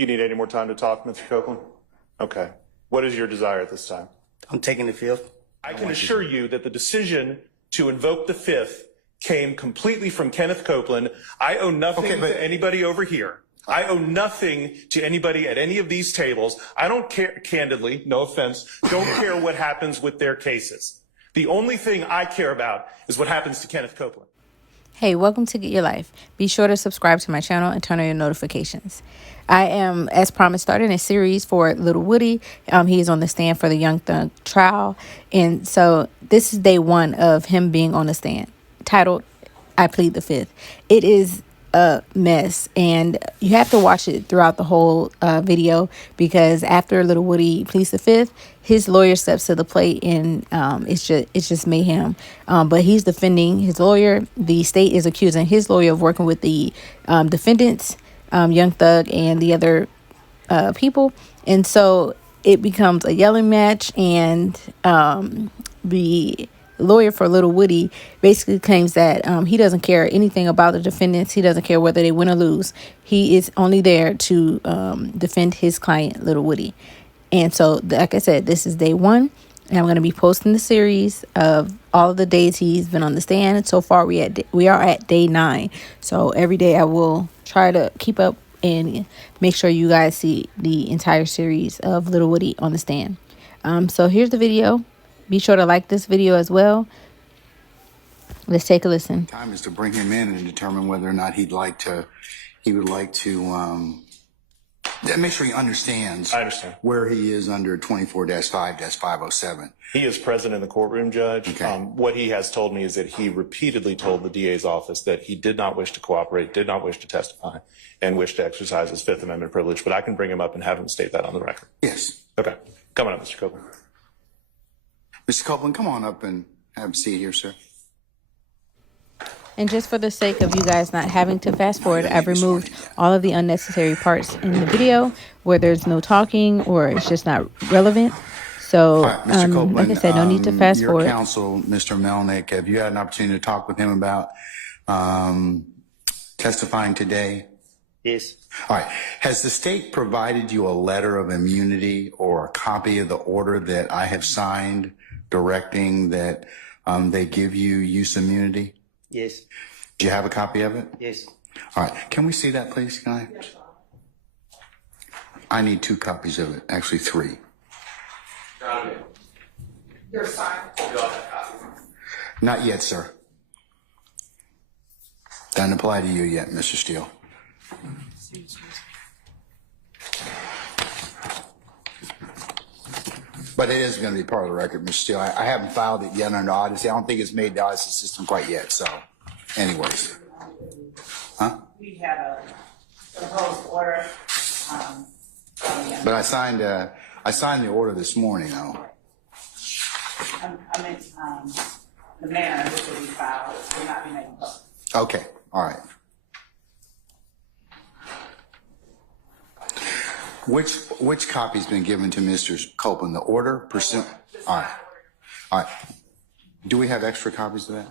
Do you need any more time to talk, Mr. Copeland? Okay. What is your desire at this time? I'm taking the fifth. I can assure you that the decision to invoke the fifth came completely from Kenneth Copeland. I owe nothing to anybody over here. I owe nothing to anybody at any of these tables. I don't care, candidly, no offense, don't care what happens with their cases. The only thing I care about is what happens to Kenneth Copeland. Hey, welcome to Get Your Life. Be sure to subscribe to my channel and turn on your notifications. I am, as promised, starting a series for Little Woody. He is on the stand for the Young Thug trial. And so this is day one of him being on the stand, titled, I Plead the Fifth. It is a mess, and you have to watch it throughout the whole video, because after Little Woody pleads the fifth, his lawyer steps to the plate, and it's just mayhem. But he's defending his lawyer. The state is accusing his lawyer of working with the defendants, Young Thug and the other people, and so it becomes a yelling match. And the lawyer for Little Woody basically claims that he doesn't care anything about the defendants. He doesn't care whether they win or lose. He is only there to defend his client, Little Woody. And so, like I said, this is day one, and I'm going to be posting the series of all of the days he's been on the stand. So far, we are at day 9. So every day I will try to keep up and make sure you guys see the entire series of Little Woody on the stand. So here's the video. Be sure to like this video as well. Let's take a listen. Time is to bring him in and determine whether or not he would like to make sure he understands. I understand where he is under 24-5-507. He is present in the courtroom, Judge. Okay. What he has told me is that he repeatedly told the DA's office that he did not wish to cooperate, did not wish to testify, and wished to exercise his Fifth Amendment privilege. But I can bring him up and have him state that on the record. Yes. Okay. Come on up, Mr. Copeland. Mr. Copeland, come on up and have a seat here, sir. And just for the sake of you guys not having to fast forward, I've removed all of the unnecessary parts in the video where there's no talking or it's just not relevant. So, Right, Mr. Copeland, like I said, no need to fast forward. Your counsel, Mr. Melnick, have you had an opportunity to talk with him about testifying today? Yes. All right. Has the state provided you a letter of immunity or a copy of the order that I have signed directing that they give you use immunity? Yes. Do you have a copy of it? Yes. All right. Can we see that, please? Can I? Yes. I need 2 copies of it. Actually, 3. Your sign. Not yet, sir. Doesn't apply to you yet, Mr. Steele. But it is going to be part of the record, Mr. Steele. I haven't filed it yet under Odyssey. I don't think it's made the Odyssey system quite yet. So, anyways. Huh? We had a proposed order. But I signed the order this morning, though. I meant the manner in which it will be filed will not be made public. Okay. All right. Which copy's been given to Mr. Copeland? The order pursuant. All right. All right. Do we have extra copies of that?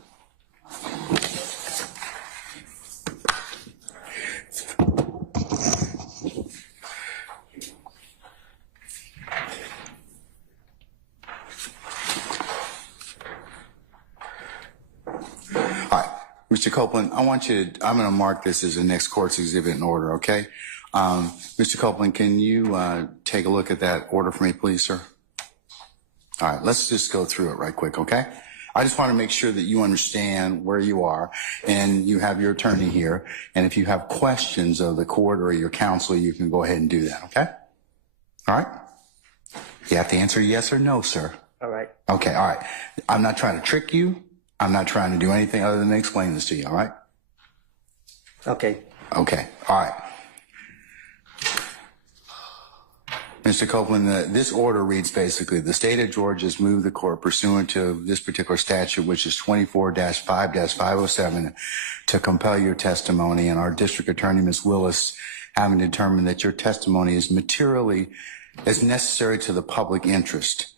All right. Mr. Copeland, I'm going to mark this as the next court's exhibit in order, okay? Mr. Copeland, can you take a look at that order for me, please, sir? All right, let's just go through it right quick, okay? I just want to make sure that you understand where you are, and you have your attorney here. And if you have questions of the court or your counsel, you can go ahead and do that, okay? All right? You have to answer yes or no, sir. All right. Okay, all right. I'm not trying to trick you. I'm not trying to do anything other than explain this to you, all right? Okay. Okay, all right. Mr. Copeland, this order reads basically, the state of Georgia has moved the court pursuant to this particular statute, which is 24-5-507, to compel your testimony. And our district attorney, Ms. Willis, having determined that your testimony is materially as necessary to the public interest.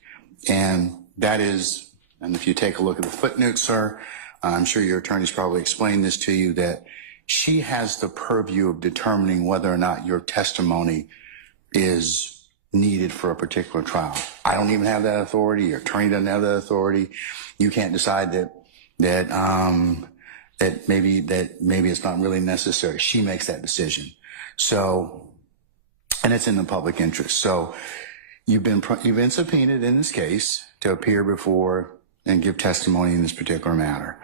And that is, and if you take a look at the footnote, sir, I'm sure your attorney's probably explained this to you, that she has the purview of determining whether or not your testimony is needed for a particular trial. I don't even have that authority. Your attorney doesn't have that authority. You can't decide that maybe it's not really necessary. She makes that decision. So, and it's in the public interest. So you've been subpoenaed in this case to appear before and give testimony in this particular matter.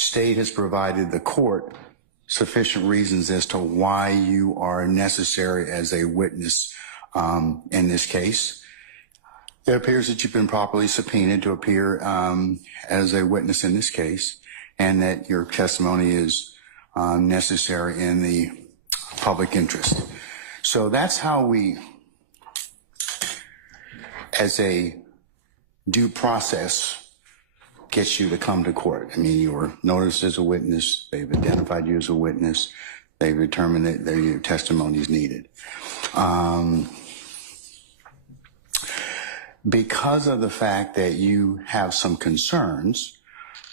State has provided the court sufficient reasons as to why you are necessary as a witness in this case. It appears that you've been properly subpoenaed to appear as a witness in this case, and that your testimony is necessary in the public interest. So that's how we, as a due process, gets you to come to court. I mean, you were noticed as a witness. They've identified you as a witness. They've determined that your testimony is needed. Because of the fact that you have some concerns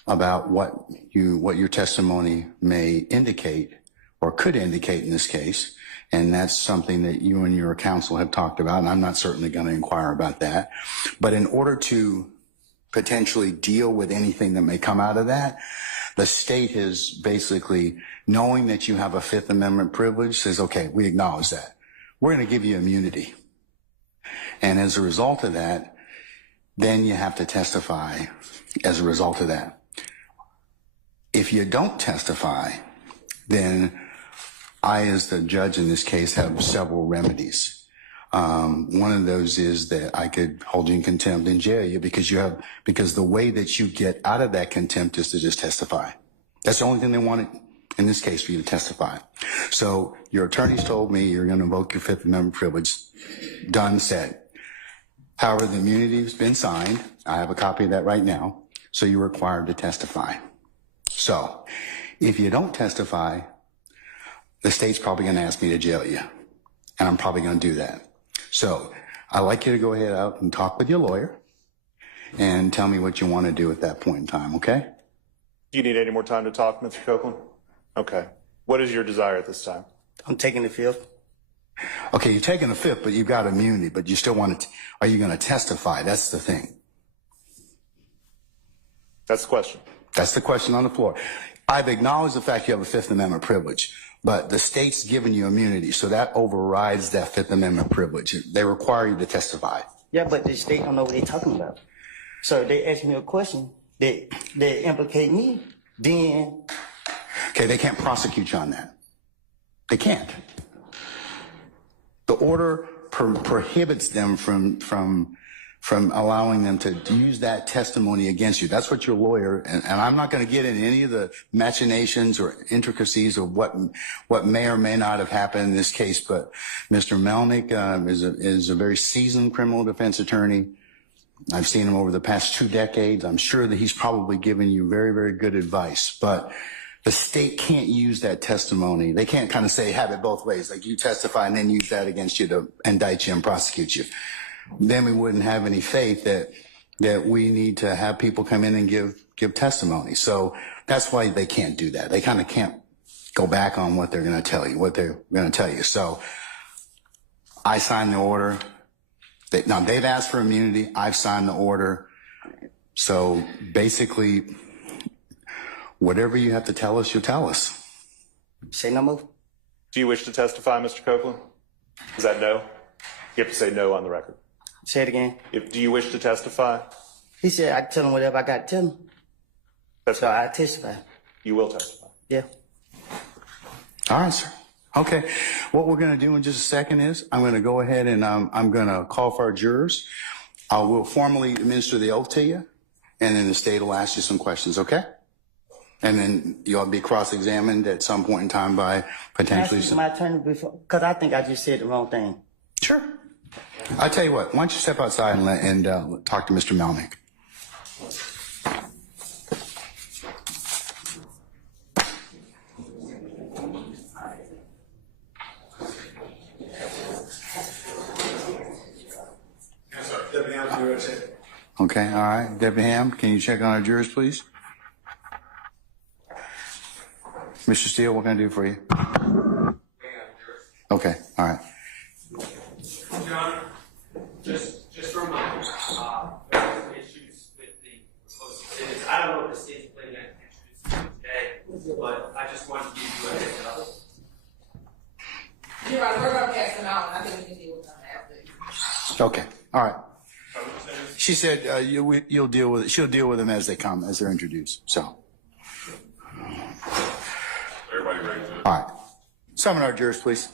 about what your testimony may indicate or could indicate in this case, and that's something that you and your counsel have talked about, and I'm not certainly going to inquire about that. But in order to potentially deal with anything that may come out of that, the state is basically, knowing that you have a Fifth Amendment privilege, says, okay, we acknowledge that. We're going to give you immunity. And as a result of that, then you have to testify as a result of that. If you don't testify, then I, as the judge in this case, have several remedies. One of those is that I could hold you in contempt and jail you because the way that you get out of that contempt is to just testify. That's the only thing they wanted in this case for you to testify. So your attorneys told me you're going to invoke your Fifth Amendment privilege. Done, said. However, the immunity has been signed. I have a copy of that right now. So you're required to testify. So if you don't testify, the state's probably going to ask me to jail you. And I'm probably going to do that. So I'd like you to go ahead out and talk with your lawyer and tell me what you want to do at that point in time, okay? Do you need any more time to talk, Mr. Copeland? Okay. What is your desire at this time? I'm taking the Fifth. Okay, you're taking the Fifth, but you've got immunity, but you still want to, are you going to testify? That's the thing. That's the question. That's the question on the floor. I've acknowledged the fact you have a Fifth Amendment privilege, but the state's given you immunity, so that overrides that Fifth Amendment privilege. They require you to testify. Yeah, but the state don't know what they're talking about. So if they ask me a question that implicate me, then... Okay, they can't prosecute you on that. They can't. The order prohibits them from allowing them to use that testimony against you. That's what your lawyer, and I'm not going to get into any of the machinations or intricacies of what may or may not have happened in this case, but Mr. Melnick is a very seasoned criminal defense attorney. I've seen him over the past 2 decades. I'm sure that he's probably given you very, very good advice, but the state can't use that testimony. They can't kind of say, have it both ways, like you testify and then use that against you to indict you and prosecute you. Then we wouldn't have any faith that we need to have people come in and give testimony. So that's why they can't do that. They kind of can't go back on what they're going to tell you, So I signed the order. Now they've asked for immunity. I've signed the order. So basically, whatever you have to tell us, you'll tell us. Say no more. Do you wish to testify, Mr. Copeland? Is that no? You have to say no on the record. Say it again. Do you wish to testify? He said I tell him whatever I got to tell him. So I testify. You will testify. Yeah. All right, sir. Okay. What we're going to do in just a second is I'm going to go ahead and I'm going to call for our jurors. I will formally administer the oath to you, and then the state will ask you some questions, okay? And then you'll be cross-examined at some point in time by potentially Can I speak to my attorney before? Because I think I just said the wrong thing. Sure. I'll tell you what. Why don't you step outside and talk to Mr. Melnick? Okay, all right. Deputy Ham, can you check on our jurors, please? Mr. Steele, what can I do for you? Okay, all right. Your Honor, just a reminder, there are some issues with the proposed exhibits. I don't know if the state's planning on introducing them today, but I just wanted to give you a heads up. You're right, we're gonna pass them out, and I think we can deal with them after. Okay, all right. She said you'll deal with it. She'll deal with them as they come, as they're introduced. So. Everybody ready? All right. Summon our jurors, please.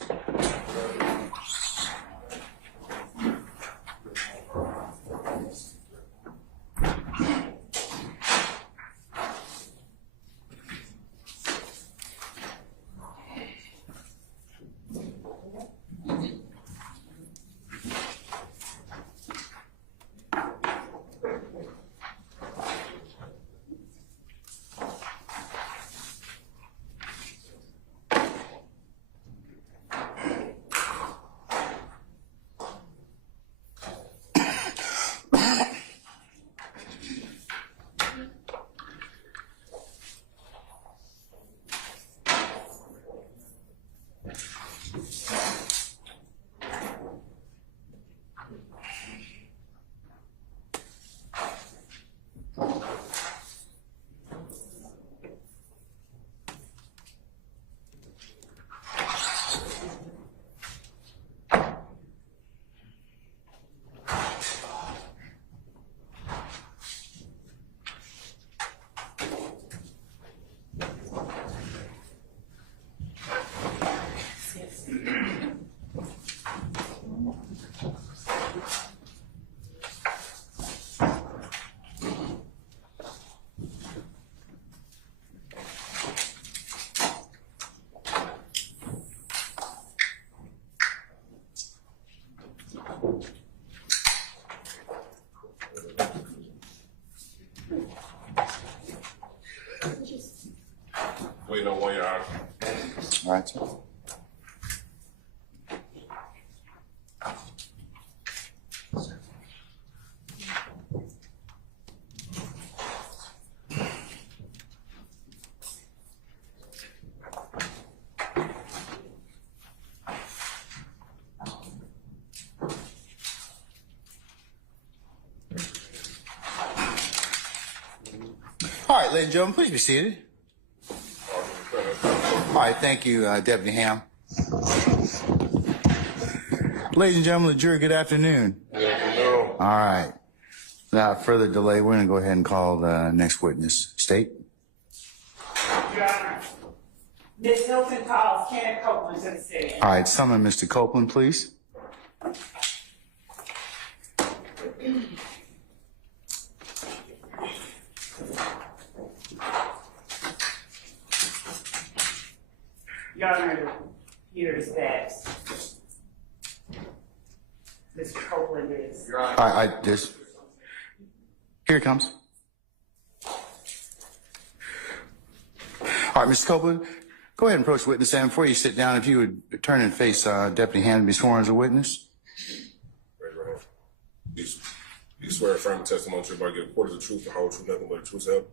Wait, no one, Your Honor. All right, sir. All right, ladies and gentlemen, please be seated. All right, thank you, Deputy Ham. Ladies and gentlemen of the jury, good afternoon. All right. Without further delay, we're going to go ahead and call the next witness. State. Your Honor, Ms. Hilton calls Kenneth Copeland to the stand. All right, summon Mr. Copeland, please. Your Honor, here's that Mr. Copeland is. All right, just here it comes. All right, Mr. Copeland, go ahead and approach the witness stand. Before you sit down, if you would turn and face Deputy Ham to be sworn as a witness. Raise your hand. You swear affirm the testimony you're about to give a quarter of the truth, the whole truth, nothing but the truth, help.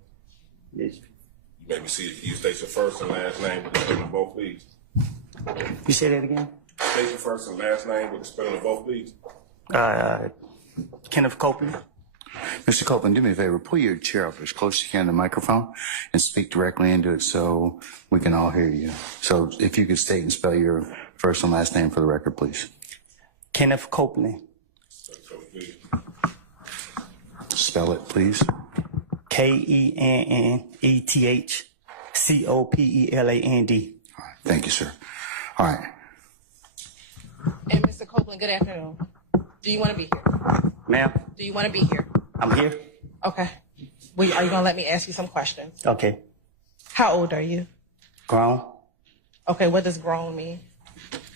Yes. You make me see if you state your first and last name with the spelling of both, please. You say that again? State your first and last name with the spelling of both, please. Kenneth Copeland. Mr. Copeland, do me a favor. Pull your chair up as close as you can to the microphone and speak directly into it so we can all hear you. So if you could state and spell your first and last name for the record, please. Kenneth Copeland. Please. Spell it, please. KennethCopeland. All right, thank you, sir. All right. And Mr. Copeland, good afternoon. Do you want to be here? Ma'am, Do you want to be here? I'm here. Okay. Are you going to let me ask you some questions? Okay. How old are you? Grown. Okay, what does grown mean?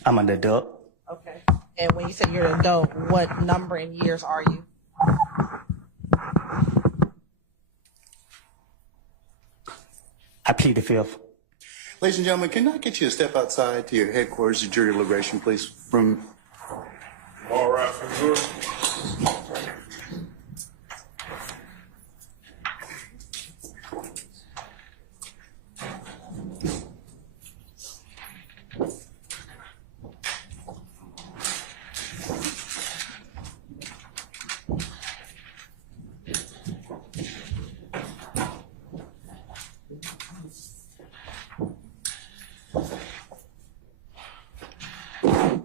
I'm an adult. Okay. And when you say you're an adult, what number in years are you? I plead the fifth. Ladies and gentlemen, can I get you to step outside to your headquarters of jury deliberation, please? From All right, for the jury.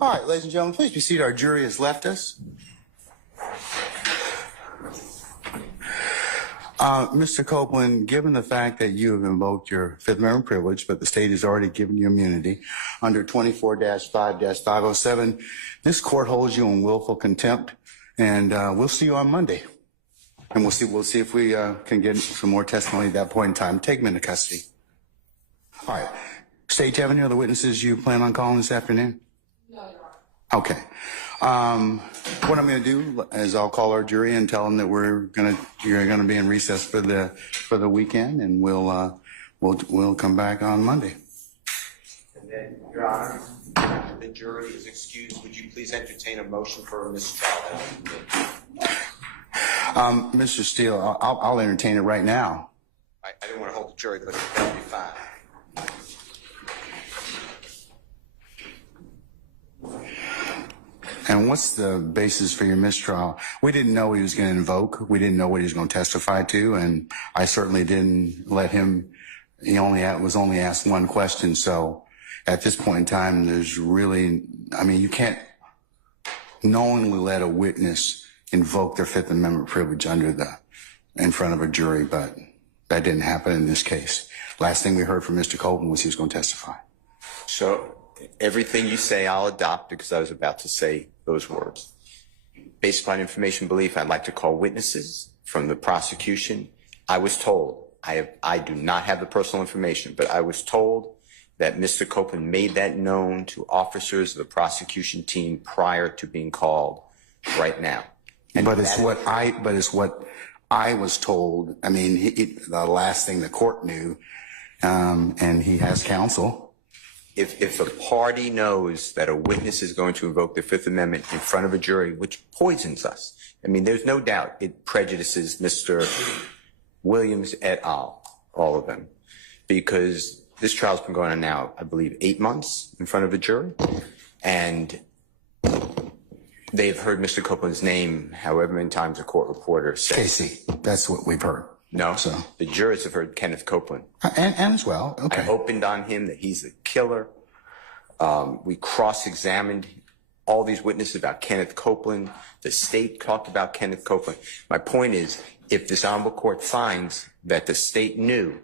All right, ladies and gentlemen, please be seated. Our jury has left us. Mr. Copeland, given the fact that you have invoked your Fifth Amendment privilege, but the state has already given you immunity under 24-5-507, this court holds you in willful contempt, and we'll see you on Monday. And we'll see if we can get some more testimony at that point in time. Take them into custody. All right. State, do you have any other witnesses you plan on calling this afternoon? No, Your Honor. Okay. What I'm going to do is I'll call our jury and tell them that you're going to be in recess for the weekend, and we'll come back on Monday. And then, Your Honor, the jury is excused. Would you please entertain a motion for a mistrial? Mr. Steele, I'll entertain it right now. I didn't want to hold the jury, but that'll be fine. And what's the basis for your mistrial? We didn't know he was going to invoke. We didn't know what he was going to testify to, and I certainly didn't let him. He was only asked one question. So at this point in time, there's really, you can't knowingly let a witness invoke their Fifth Amendment privilege in front of a jury, but that didn't happen in this case. Last thing we heard from Mr. Copeland was he was going to testify. So everything you say, I'll adopt, because I was about to say those words. Based upon information belief, I'd like to call witnesses from the prosecution. I was told, I do not have the personal information, but I was told that Mr. Copeland made that known to officers of the prosecution team prior to being called right now. But it's what I was told. The last thing the court knew, and he has counsel. If a party knows that a witness is going to invoke the Fifth Amendment in front of a jury, which poisons us, there's no doubt it prejudices Mr. Williams et al., all of them, because this trial's been going on now, I believe, 8 months in front of a jury, and they've heard Mr. Copeland's name however many times a court reporter says. Casey, that's what we've heard. No, so the jurors have heard Kenneth Copeland. And as well, okay. I opened on him that he's a killer. We cross-examined all these witnesses about Kenneth Copeland. The state talked about Kenneth Copeland. My point is, if this honorable court finds that the state knew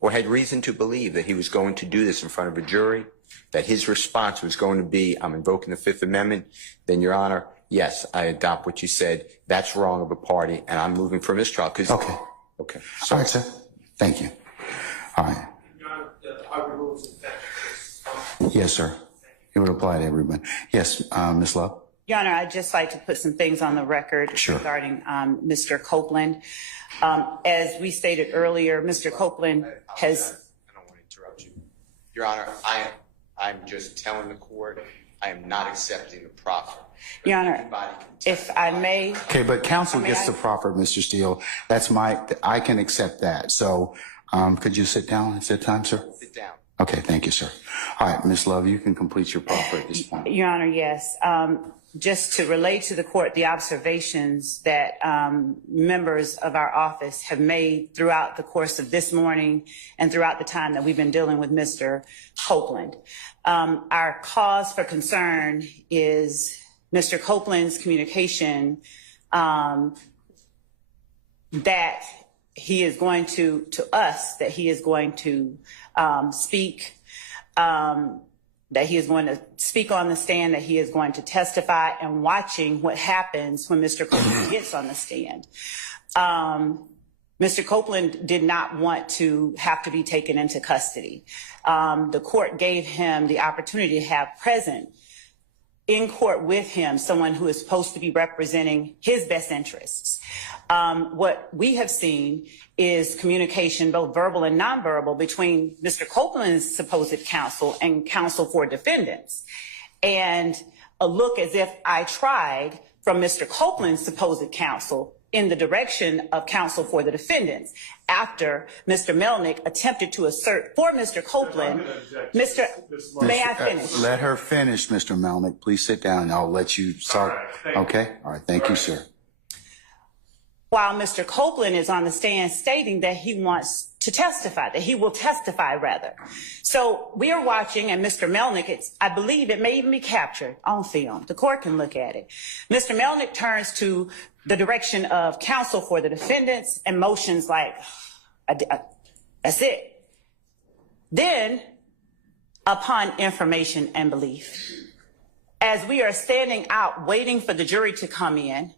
or had reason to believe that he was going to do this in front of a jury, that his response was going to be, I'm invoking the Fifth Amendment, then, Your Honor, yes, I adopt what you said. That's wrong of a party, and I'm moving for mistrial. Okay. Okay. All right, sir. Thank you. All right. Your Honor, are the rules in effect? Yes, sir. It would apply to everyone. Yes, Ms. Love. Your Honor, I'd just like to put some things on the record regarding Mr. Copeland. As we stated earlier, Mr. Copeland has... I don't want to interrupt you. Your Honor, I'm just telling the court I am not accepting the proffer. Your Honor, if I may... Okay, but counsel gets the proffer, Mr. Steele. I can accept that. So could you sit down at that time, sir? Sit down. Okay, thank you, sir. All right, Ms. Love, you can complete your proffer at this point. Your Honor, yes. Just to relate to the court the observations that members of our office have made throughout the course of this morning and throughout the time that we've been dealing with Mr. Copeland. Our cause for concern is Mr. Copeland's communication that he is going to us, that he is going to speak, that he is going to speak on the stand, that he is going to testify, and watching what happens when Mr. Copeland gets on the stand. Mr. Copeland did not want to have to be taken into custody. The court gave him the opportunity to have present in court with him someone who is supposed to be representing his best interests. What we have seen is communication, both verbal and nonverbal, between Mr. Copeland's supposed counsel and counsel for defendants. And a look as if I tried from Mr. Copeland's supposed counsel in the direction of counsel for the defendants after Mr. Melnick attempted to assert for Mr. Copeland. May I finish? Let her finish, Mr. Melnick. Please sit down and I'll let you start. Okay? All right. Thank you, sir. While Mr. Copeland is on the stand stating that he wants to testify, that he will testify rather. So we are watching, and Mr. Melnick, I believe it may even be captured on film. The court can look at it. Mr. Melnick turns to the direction of counsel for the defendants and motions like, that's it. Then, upon information and belief, as we are standing out waiting for the jury to come in,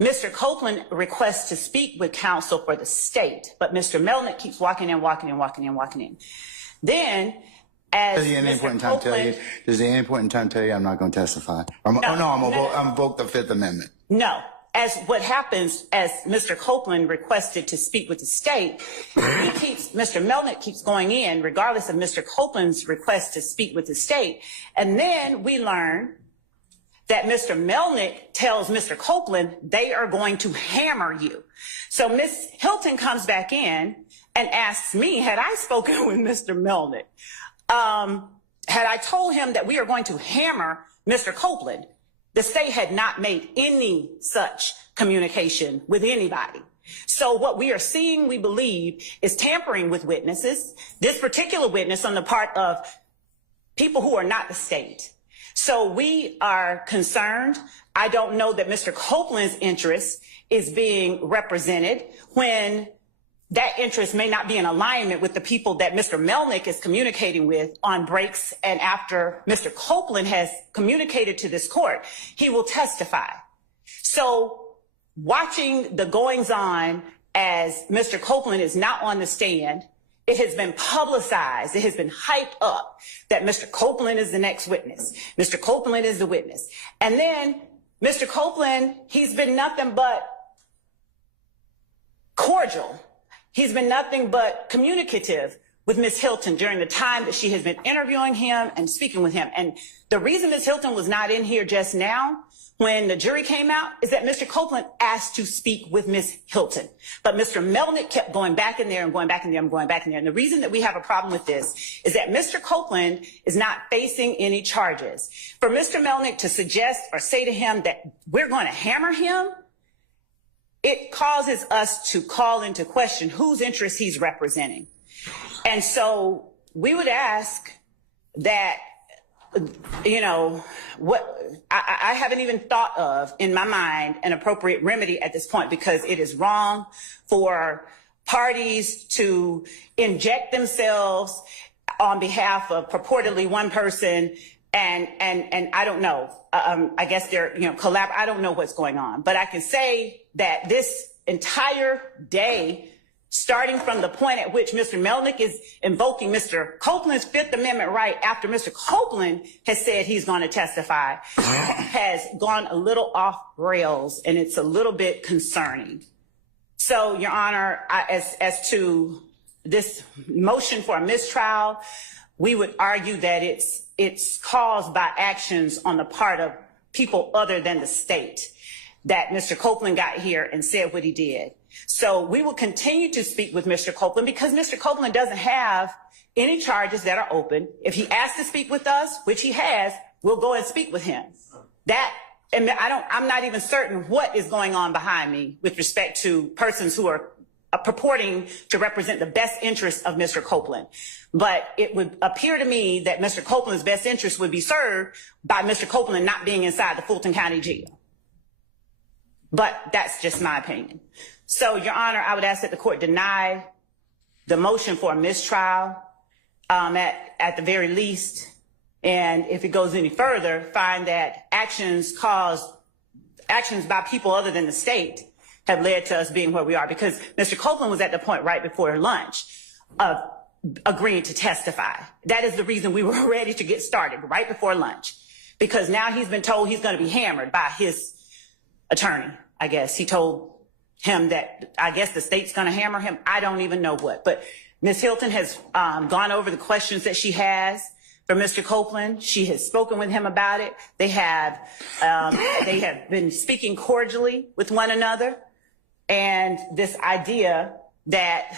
Mr. Copeland requests to speak with counsel for the state, but Mr. Melnick keeps walking in. Then, as Does he at any Mr. point in time tell you? Copeland, Does he at any point in time tell you I'm not going to testify? I'm invoke the Fifth Amendment. no. As what happens, as Mr. Copeland requested to speak with the state, Mr. Melnick keeps going in regardless of Mr. Copeland's request to speak with the state. And then we learn that Mr. Melnick tells Mr. Copeland they are going to hammer you. So Ms. Hilton comes back in and asks me, had I spoken with Mr. Melnick? Had I told him that we are going to hammer Mr. Copeland? The state had not made any such communication with anybody. So what we are seeing, we believe, is tampering with witnesses, this particular witness on the part of people who are not the state. So we are concerned. I don't know that Mr. Copeland's interest is being represented when that interest may not be in alignment with the people that Mr. Melnick is communicating with on breaks. And after Mr. Copeland has communicated to this court, he will testify. So watching the goings on as Mr. Copeland is not on the stand, it has been publicized. It has been hyped up that Mr. Copeland is the next witness. Mr. Copeland is the witness. And then Mr. Copeland, he's been nothing but cordial. He's been nothing but communicative with Ms. Hilton during the time that she has been interviewing him and speaking with him. And the reason Ms. Hilton was not in here just now when the jury came out is that Mr. Copeland asked to speak with Ms. Hilton. But Mr. Melnick kept going back in there and going back in there and going back in there. And the reason that we have a problem with this is that Mr. Copeland is not facing any charges. For Mr. Melnick to suggest or say to him that we're going to hammer him, it causes us to call into question whose interests he's representing. And so we would ask that, you know, what I haven't even thought of in my mind an appropriate remedy at this point, because it is wrong for parties to inject themselves on behalf of purportedly one person. And I don't know. I guess they're, I don't know what's going on. But I can say that this entire day, starting from the point at which Mr. Melnick is invoking Mr. Copeland's Fifth Amendment right after Mr. Copeland has said he's going to testify, has gone a little off rails, and it's a little bit concerning. So, Your Honor, as to this motion for a mistrial, we would argue that it's caused by actions on the part of people other than the state, that Mr. Copeland got here and said what he did. So we will continue to speak with Mr. Copeland because Mr. Copeland doesn't have any charges that are open. If he asks to speak with us, which he has, we'll go and speak with him. And I'm not even certain what is going on behind me with respect to persons who are purporting to represent the best interests of Mr. Copeland. But it would appear to me that Mr. Copeland's best interest would be served by Mr. Copeland not being inside the Fulton County Jail. But that's just my opinion. So, Your Honor, I would ask that the court deny the motion for a mistrial at the very least. And if it goes any further, find that actions by people other than the state have led to us being where we are, because Mr. Copeland was at the point right before lunch of agreeing to testify. That is the reason we were ready to get started right before lunch, because now he's been told he's going to be hammered by his attorney. I guess he told him that I guess the state's going to hammer him. I don't even know what, but Ms. Hilton has gone over the questions that she has for Mr. Copeland. She has spoken with him about it. They have been speaking cordially with one another. And this idea that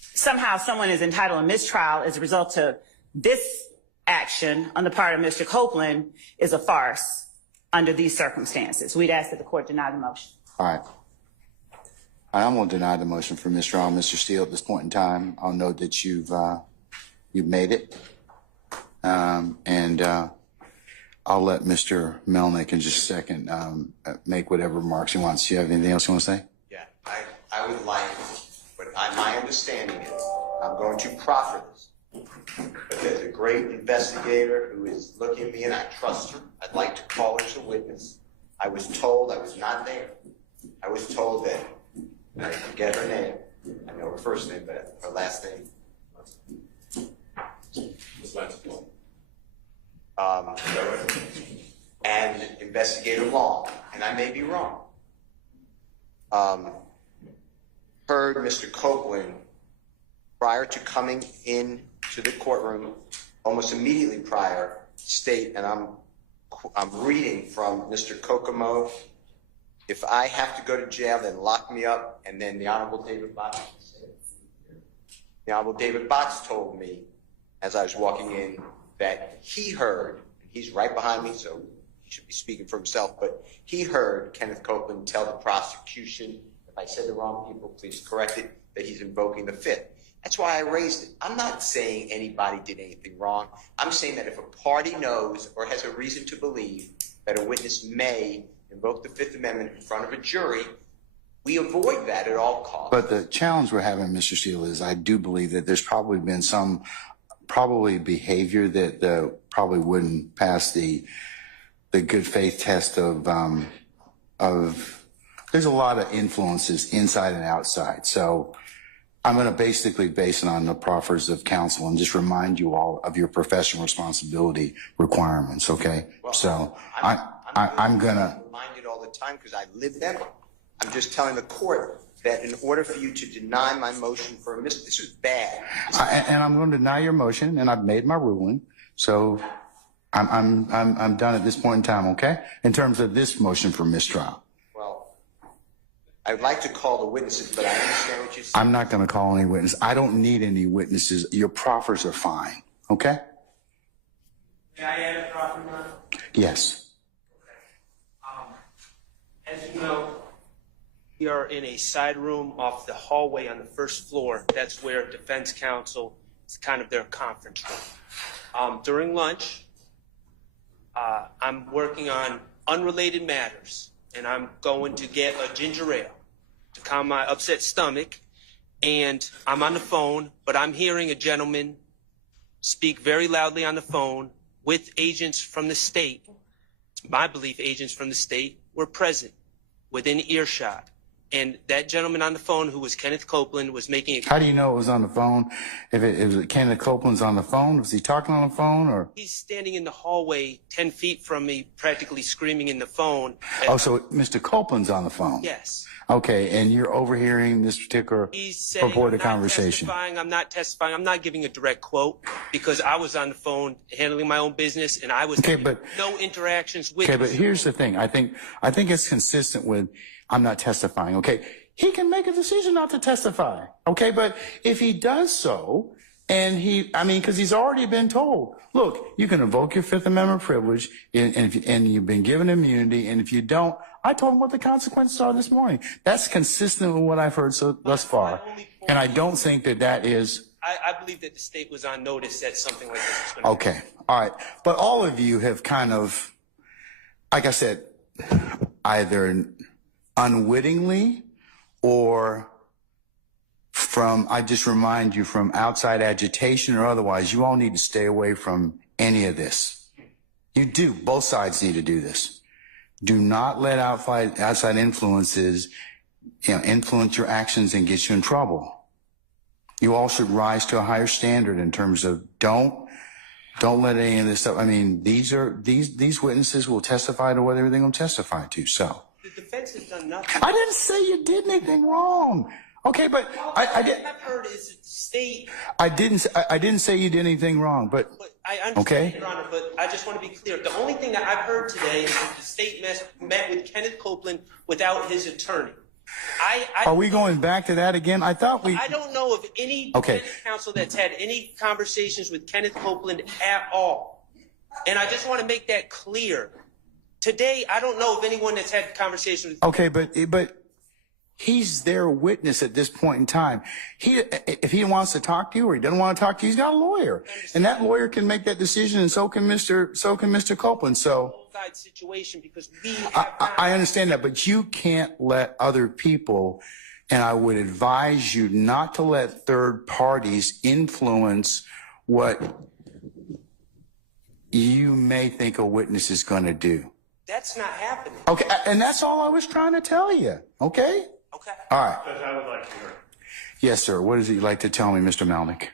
somehow someone is entitled to a mistrial as a result of this action on the part of Mr. Copeland is a farce under these circumstances. We'd ask that the court deny the motion. All right. I'm going to deny the motion for mistrial, Mr. Steele, at this point in time. I'll note that you've made it. And I'll let Mr. Melnick in just a second make whatever remarks he wants. Do you have anything else you want to say? Yeah, I would like, but my understanding is, I'm going to proffer this. But there's a great investigator who is looking at me, and I trust her. I'd like to call her as a witness. I was told, I was not there. I was told that, I forget her name. I know her first name, but her last name. And Investigator Long, and I may be wrong, heard Mr. Copeland prior to coming in to the courtroom, almost immediately prior, state, and I'm reading from Mr. Kokomo, if I have to go to jail, then lock me up. And then the Honorable David Botts told me, as I was walking in, that he heard, he's right behind me, so he should be speaking for himself, but he heard Kenneth Copeland tell the prosecution, if I said the wrong people, please correct it, that he's invoking the Fifth. That's why I raised it. I'm not saying anybody did anything wrong. I'm saying that if a party knows or has a reason to believe that a witness may invoke the Fifth Amendment in front of a jury, we avoid that at all costs. But the challenge we're having, Mr. Steele, is I do believe that there's probably been some behavior that probably wouldn't pass the good faith test of there's a lot of influences inside and outside. So I'm going to basically base it on the proffers of counsel and just remind you all of your professional responsibility requirements. Okay. Well, so I'm going to remind it all the time because I live them. I'm just telling the court that in order for you to deny my motion for a this is bad. And I'm going to deny your motion, and I've made my ruling. So I'm done at this point in time. Okay. In terms of this motion for mistrial. Well, I'd like to call the witnesses, but I understand what you're saying. I'm not going to call any witnesses. I don't need any witnesses. Your proffers are fine. Okay. May I add a proffer, Your Honor? Yes. As you know, we are in a side room off the hallway on the first floor. That's where defense counsel, it's kind of their conference room. During lunch, I'm working on unrelated matters, and I'm going to get a ginger ale to calm my upset stomach, and I'm on the phone, but I'm hearing a gentleman speak very loudly on the phone with agents from the state. It's my belief agents from the state were present within earshot. And that gentleman on the phone, who was Kenneth Copeland, was making a... How do you know it was on the phone? If it was Kenneth Copeland's on the phone, was he talking on the phone or? He's standing in the hallway 10 feet from me, practically screaming in the phone. Oh, so Mr. Copeland's on the phone? Yes. Okay, and you're overhearing this particular purported conversation. I'm not testifying. I'm not giving a direct quote because I was on the phone handling my own business and I was no interactions with. Okay, but here's the thing. I think it's consistent with I'm not testifying. Okay, he can make a decision not to testify. Okay, but if he does so, and because he's already been told, look, you can invoke your Fifth Amendment privilege, and you've been given immunity, and if you don't, I told him what the consequences are this morning. That's consistent with what I've heard thus far, and I don't think that is. I believe that the state was on notice that something like this was going to happen. Okay, all right, but all of you have kind of, like I said, either unwittingly or I just remind you from outside agitation or otherwise, you all need to stay away from any of this. You do. Both sides need to do this. Do not let outside influences, influence your actions and get you in trouble. You all should rise to a higher standard in terms of don't let any of this stuff. I mean, these witnesses will testify to whatever they're going to testify to. So the defense has done nothing. I didn't say you did anything wrong. Okay, but I did. I've heard is the state. I didn't say you did anything wrong, but I understand, Your Honor, but I just want to be clear. The only thing that I've heard today is that the state met with Kenneth Copeland without his attorney. Are we going back to that again? I thought we. I don't know of any defense counsel that's had any conversations with Kenneth Copeland at all, and I just want to make that clear. Today, I don't know of anyone that's had conversations with. Okay, but He's their witness at this point in time. If he wants to talk to you or he doesn't want to talk to you, he's got a lawyer, and that lawyer can make that decision, and so can Mr. Copeland. So Situation because we I understand that, but you can't let other people, and I would advise you not to let third parties influence what you may think a witness is going to do. That's not happening. Okay, and that's all I was trying to tell you. Okay? Okay. All right. Judge, I would like to hear. Yes, sir. What is it you'd like to tell me, Mr. Malnick?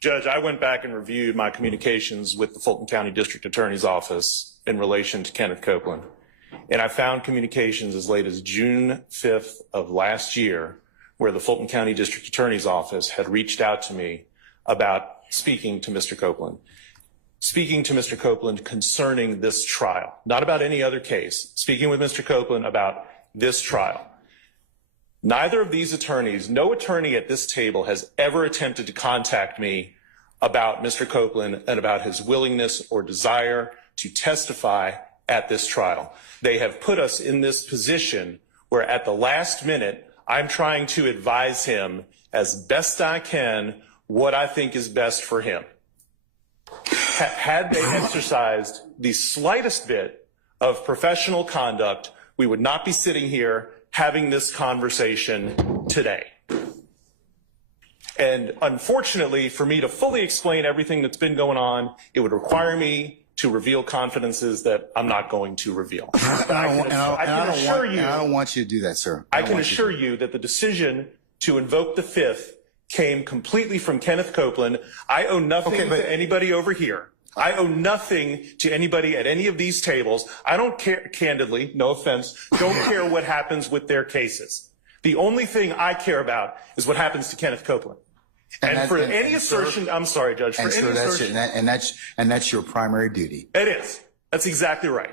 Judge, I went back and reviewed my communications with the Fulton County District Attorney's Office in relation to Kenneth Copeland. And I found communications as late as June 5th of last year where the Fulton County District Attorney's Office had reached out to me about speaking to Mr. Copeland. Speaking to Mr. Copeland concerning this trial, not about any other case, speaking with Mr. Copeland about this trial. Neither of these attorneys, no attorney at this table has ever attempted to contact me about Mr. Copeland and about his willingness or desire to testify at this trial. They have put us in this position where at the last minute, I'm trying to advise him as best I can what I think is best for him. Had they exercised the slightest bit of professional conduct, we would not be sitting here having this conversation today. And unfortunately, for me to fully explain everything that's been going on, it would require me to reveal confidences that I'm not going to reveal. I don't want you to do that, sir. I can assure you that the decision to invoke the Fifth came completely from Kenneth Copeland. I owe nothing to anybody over here. I owe nothing to anybody at any of these tables. I don't care, candidly, no offense, don't care what happens with their cases. The only thing I care about is what happens to Kenneth Copeland. And for any assertion, I'm sorry, Judge, for any assertion. And that's your primary duty. It is. That's exactly right.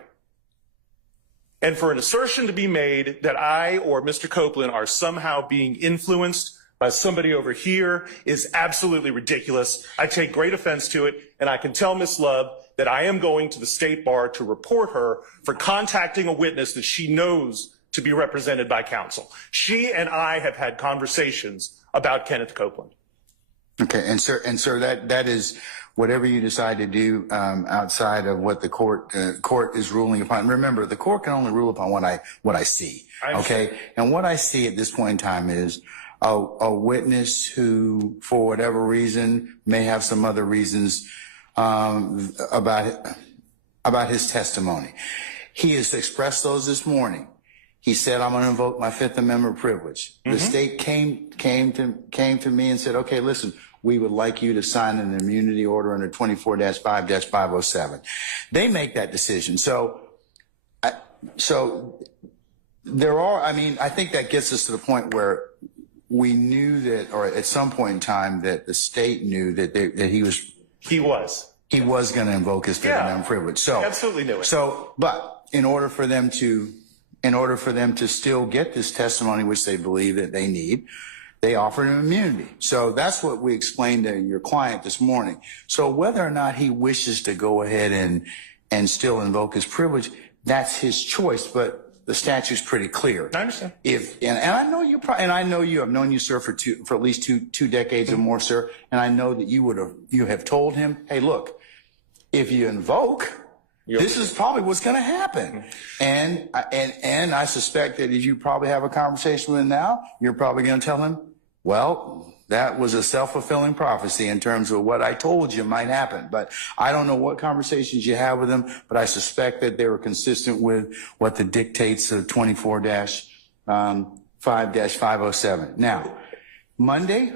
And for an assertion to be made that I or Mr. Copeland are somehow being influenced by somebody over here is absolutely ridiculous. I take great offense to it, and I can tell Ms. Lubb that I am going to the state bar to report her for contacting a witness that she knows to be represented by counsel. She and I have had conversations about Kenneth Copeland. Okay, and sir, that is whatever you decide to do outside of what the court is ruling upon. Remember, the court can only rule upon what I see. Okay, and what I see at this point in time is a witness who, for whatever reason, may have some other reasons about his testimony. He has expressed those this morning. He said, "I'm going to invoke my Fifth Amendment privilege." The state came to me and said, "Okay, listen, we would like you to sign an immunity order under 24-5-507. They make that decision. So there are. I mean, I think that gets us to the point where we knew that, or at some point in time, that the state knew that he was going to invoke his Fifth Amendment privilege. So absolutely knew it. So, but in order for them to still get this testimony, which they believe that they need, they offered him immunity. So that's what we explained to your client this morning. So whether or not he wishes to go ahead and still invoke his privilege, that's his choice. But the statute's pretty clear. I understand. And I know you, and I know you. I've known you, sir, for at least two decades or more, sir. And I know that you have told him, hey, look, if you invoke, this is probably what's going to happen. And I suspect that as you probably have a conversation with him now, you're probably going to tell him, well, that was a self-fulfilling prophecy in terms of what I told you might happen. But I don't know what conversations you have with him, but I suspect that they were consistent with what the dictates of 24-5-507. Now, Monday,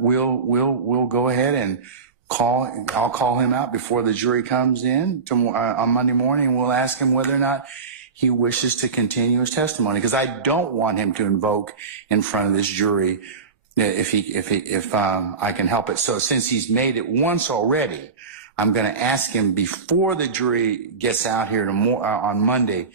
we'll go ahead and I'll call him out before the jury comes in on Monday morning, and we'll ask him whether or not he wishes to continue his testimony, because I don't want him to invoke in front of this jury if I can help it. So since he's made it once already, I'm going to ask him before the jury gets out here on Monday,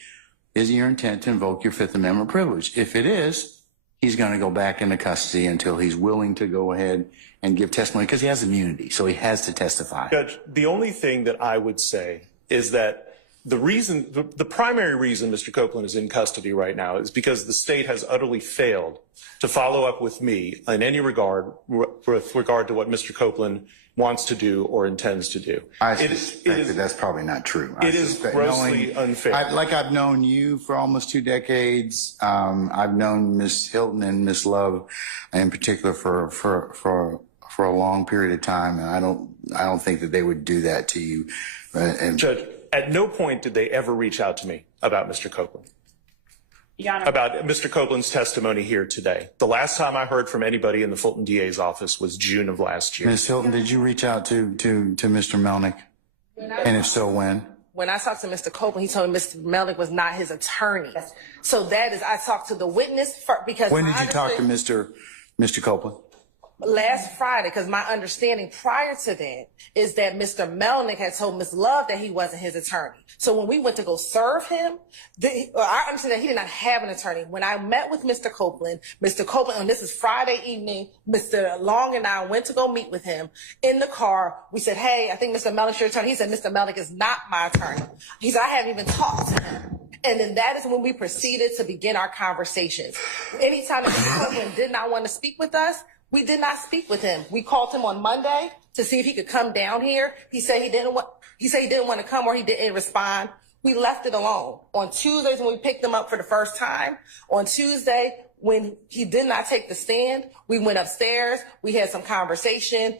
is it your intent to invoke your Fifth Amendment privilege? If it is, he's going to go back into custody until he's willing to go ahead and give testimony, because he has immunity, so he has to testify. Judge, the only thing that I would say is that the primary reason Mr. Copeland is in custody right now is because the state has utterly failed to follow up with me in any regard with regard to what Mr. Copeland wants to do or intends to do. I suspect that that's probably not true. It is grossly unfair. I've known you for almost 2 decades. I've known Ms. Hilton and Ms. Love in particular for a long period of time, and I don't think that they would do that to you. Judge, at no point did they ever reach out to me about Mr. Copeland. Your Honor, About Mr. Copeland's testimony here today. The last time I heard from anybody in the Fulton DA's office was June of last year. Ms. Hilton, did you reach out to Mr. Melnick? And if so, when? When I talked to Mr. Copeland, he told me Mr. Melnick was not his attorney. So that is, I talked to the witness because When did you talk to Mr. Copeland? last Friday, because my understanding prior to that is that Mr. Melnick had told Ms. Love that he wasn't his attorney. So when we went to go serve him, I understand that he did not have an attorney. When I met with Mr. Copeland, and this is Friday evening, Mr. Long and I went to go meet with him in the car. We said, hey, I think Mr. Melnick's your attorney. He said, Mr. Melnick is not my attorney. He said, I haven't even talked to him. And then that is when we proceeded to begin our conversations. Anytime that Mr. Copeland did not want to speak with us, we did not speak with him. We called him on Monday to see if he could come down here. He said he didn't want to come, or he didn't respond. We left it alone. On Tuesdays when we picked him up for the first time, on Tuesday when he did not take the stand, we went upstairs. We had some conversation.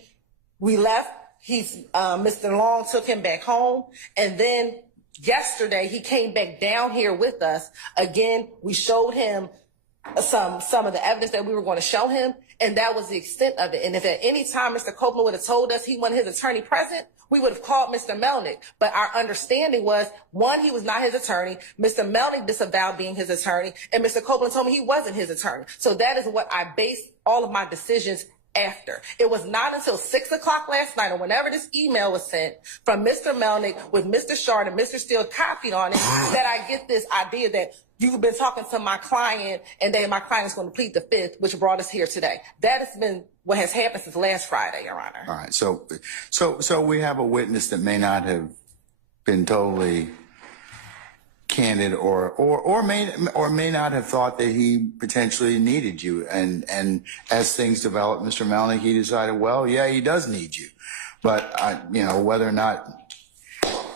We left. Mr. Long took him back home, and then yesterday he came back down here with us again. We showed him some of the evidence that we were going to show him, and that was the extent of it. And if at any time Mr. Copeland would have told us he wanted his attorney present, we would have called Mr. Melnick. But our understanding was, one, he was not his attorney. Mr. Melnick disavowed being his attorney, and Mr. Copeland told me he wasn't his attorney. So that is what I based all of my decisions after. It was not until 6 o'clock last night, or whenever this email was sent from Mr. Melnick with Mr. Shard and Mr. Steele copied on it, that I get this idea that you've been talking to my client, and then my client is going to plead the fifth, which brought us here today. That has been what has happened since last Friday, Your Honor. All right. So we have a witness that may not have been totally candid, or may not have thought that he potentially needed you. And as things developed, Mr. Melnick, he decided, well, yeah, he does need you. But whether or not.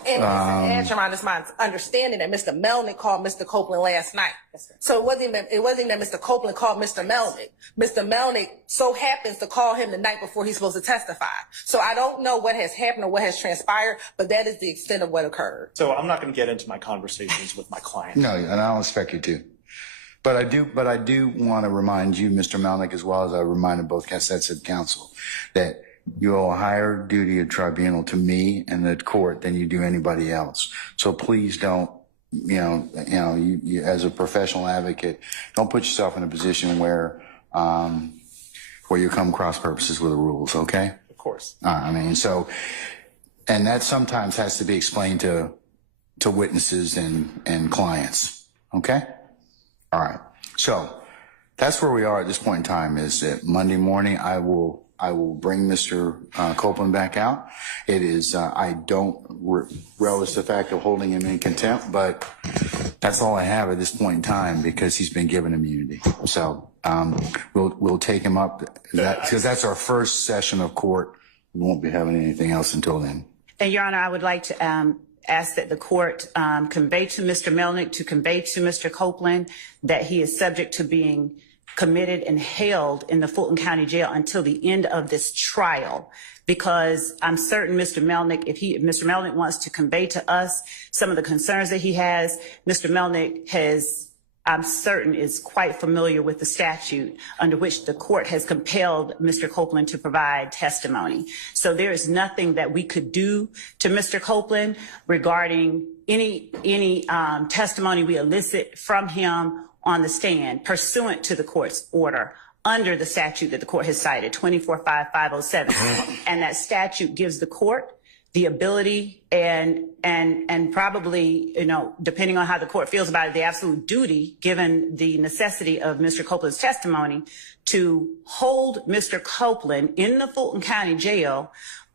And answer around is my understanding that Mr. Melnick called Mr. Copeland last night. So it wasn't even that Mr. Copeland called Mr. Melnick. Mr. Melnick so happens to call him the night before he's supposed to testify. So I don't know what has happened or what has transpired, but that is the extent of what occurred. So I'm not going to get into my conversations with my client. No, and I don't expect you to. But I do want to remind you, Mr. Melnick, as well as I reminded both sets of counsel, that you owe a higher duty of tribunal to me and the court than you do anybody else. So please don't, you as a professional advocate, don't put yourself in a position where you come cross purposes with the rules. Okay? Of course. And that sometimes has to be explained to witnesses and clients. Okay? All right. So that's where we are at this point in time. Is that Monday morning I will bring Mr. Copeland back out. It is, I don't relish the fact of holding him in contempt, but that's all I have at this point in time because he's been given immunity. So we'll take him up because that's our first session of court. We won't be having anything else until then. And Your Honor, I would like to ask that the court convey to Mr. Melnick, to convey to Mr. Copeland that he is subject to being committed and held in the Fulton County Jail until the end of this trial, because I'm certain Mr. Melnick, if Mr. Melnick wants to convey to us some of the concerns that he has, Mr. Melnick I'm certain is quite familiar with the statute under which the court has compelled Mr. Copeland to provide testimony. So there is nothing that we could do to Mr. Copeland regarding any testimony we elicit from him on the stand pursuant to the court's order under the statute that the court has cited, 245507. And that statute gives the court the ability and probably, depending on how the court feels about it, the absolute duty, given the necessity of Mr. Copeland's testimony, to hold Mr. Copeland in the Fulton County Jail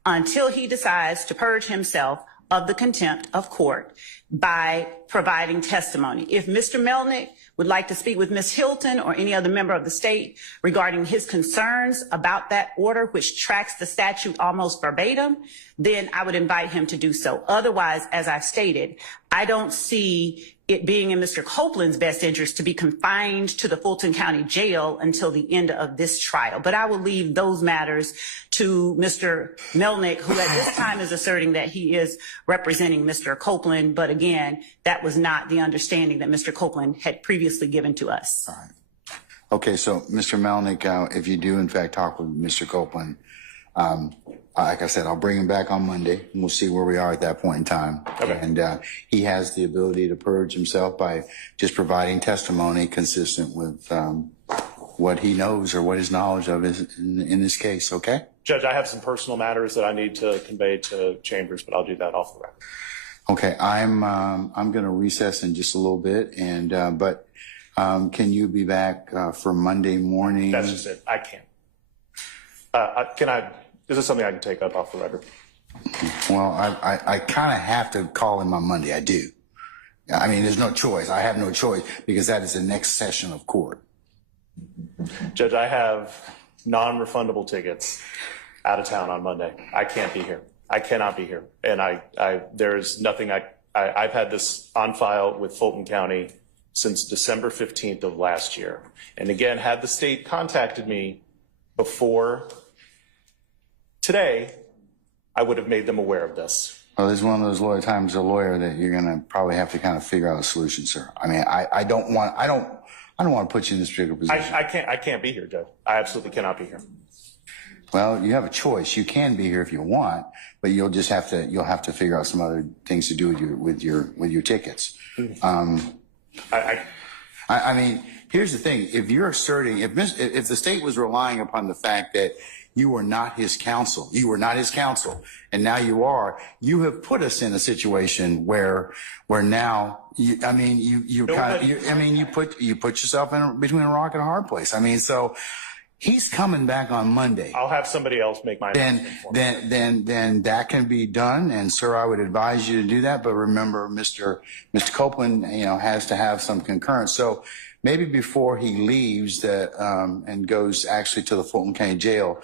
until he decides to purge himself of the contempt of court by providing testimony. If Mr. Melnick would like to speak with Ms. Hilton or any other member of the state regarding his concerns about that order, which tracks the statute almost verbatim, then I would invite him to do so. Otherwise, as I've stated, I don't see it being in Mr. Copeland's best interest to be confined to the Fulton County Jail until the end of this trial. But I will leave those matters to Mr. Melnick, who at this time is asserting that he is representing Mr. Copeland. But again, that was not the understanding that Mr. Copeland had previously given to us. All right. Okay, so Mr. Melnick, if you do in fact talk with Mr. Copeland, like I said, I'll bring him back on Monday, and we'll see where we are at that point in time. Okay. And he has the ability to purge himself by just providing testimony consistent with what he knows or what his knowledge of is in this case. Okay? Judge, I have some personal matters that I need to convey to Chambers, but I'll do that off the record. Okay, I'm going to recess in just a little bit, and but can you be back for Monday morning? That's just it. I can't. Is this something I can take up off the record? Well, I kind of have to call him on Monday. I do. I mean, there's no choice. I have no choice because that is the next session of court. Judge, I have non-refundable tickets out of town on Monday. I can't be here. I cannot be here. And there is nothing I've had this on file with Fulton County since December 15th of last year. And again, had the state contacted me before today, I would have made them aware of this. Well, there's one of those times a lawyer that you're going to probably have to kind of figure out a solution, sir. I mean, I don't want to put you in this particular position. I can't be here, Judge. I absolutely cannot be here. Well, you have a choice. You can be here if you want, but you'll have to figure out some other things to do with your tickets. I mean, here's the thing. If you're asserting, if the state was relying upon the fact that you were not his counsel, and now you are, you have put us in a situation where now, you put yourself in between a rock and a hard place. I mean, so he's coming back on Monday. I'll have somebody else make my announcement for me. Then that can be done. And sir, I would advise you to do that. But remember, Mr. Copeland, has to have some concurrence. So maybe before he leaves and goes actually to the Fulton County Jail,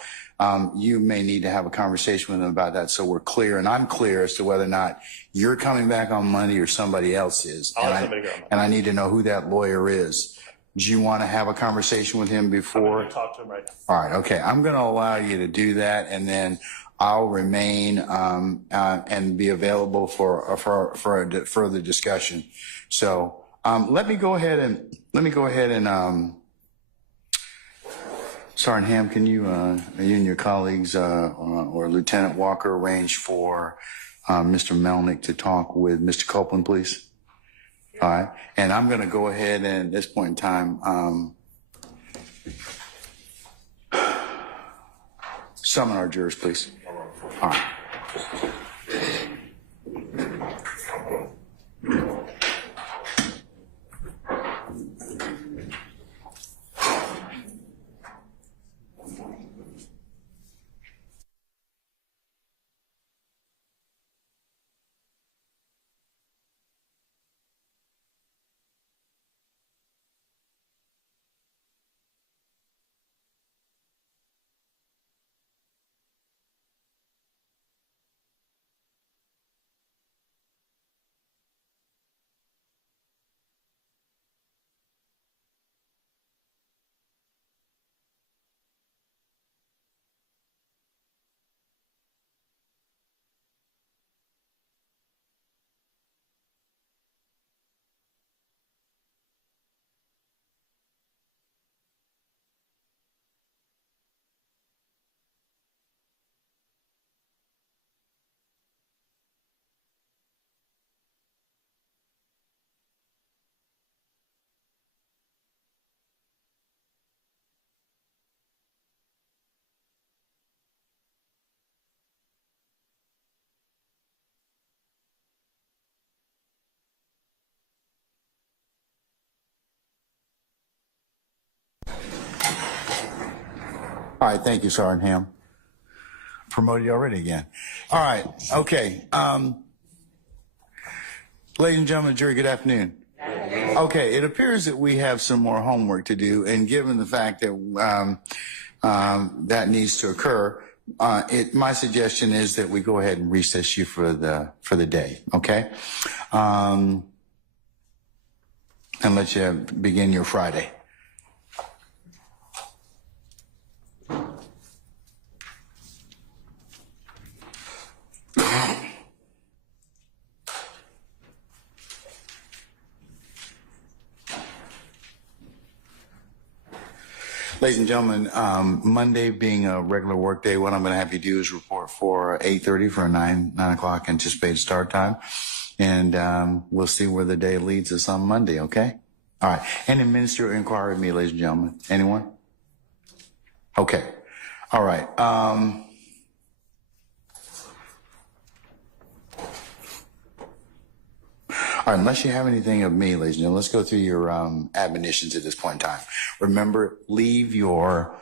you may need to have a conversation with him about that. So we're clear, and I'm clear as to whether or not you're coming back on Monday or somebody else is. I'll have somebody go on Monday. And I need to know who that lawyer is. Do you want to have a conversation with him before? I'm going to talk to him right now. All right. Okay. I'm going to allow you to do that, and then I'll remain and be available for a further discussion. So let me go ahead and Sergeant Ham, can you and your colleagues or Lieutenant Walker arrange for Mr. Melnick to talk with Mr. Copeland, please? All right. And I'm going to go ahead and at this point in time summon our jurors, please. All right. All right, thank you, Sergeant Ham. Promoted you already again. All right, okay. Ladies and gentlemen, jury, good afternoon. Okay, it appears that we have some more homework to do, and given the fact that that needs to occur, my suggestion is that we go ahead and recess you for the day, okay? And let you begin your Friday. Ladies and gentlemen, Monday being a regular work day, what I'm going to have you do is report for 8:30 for a 9 o'clock anticipated start time. And we'll see where the day leads us on Monday, okay? All right. Any ministerial inquiry with me, ladies and gentlemen? Anyone? Okay. All right. All right, unless you have anything of me, ladies and gentlemen, let's go through your admonitions at this point in time. Remember, leave your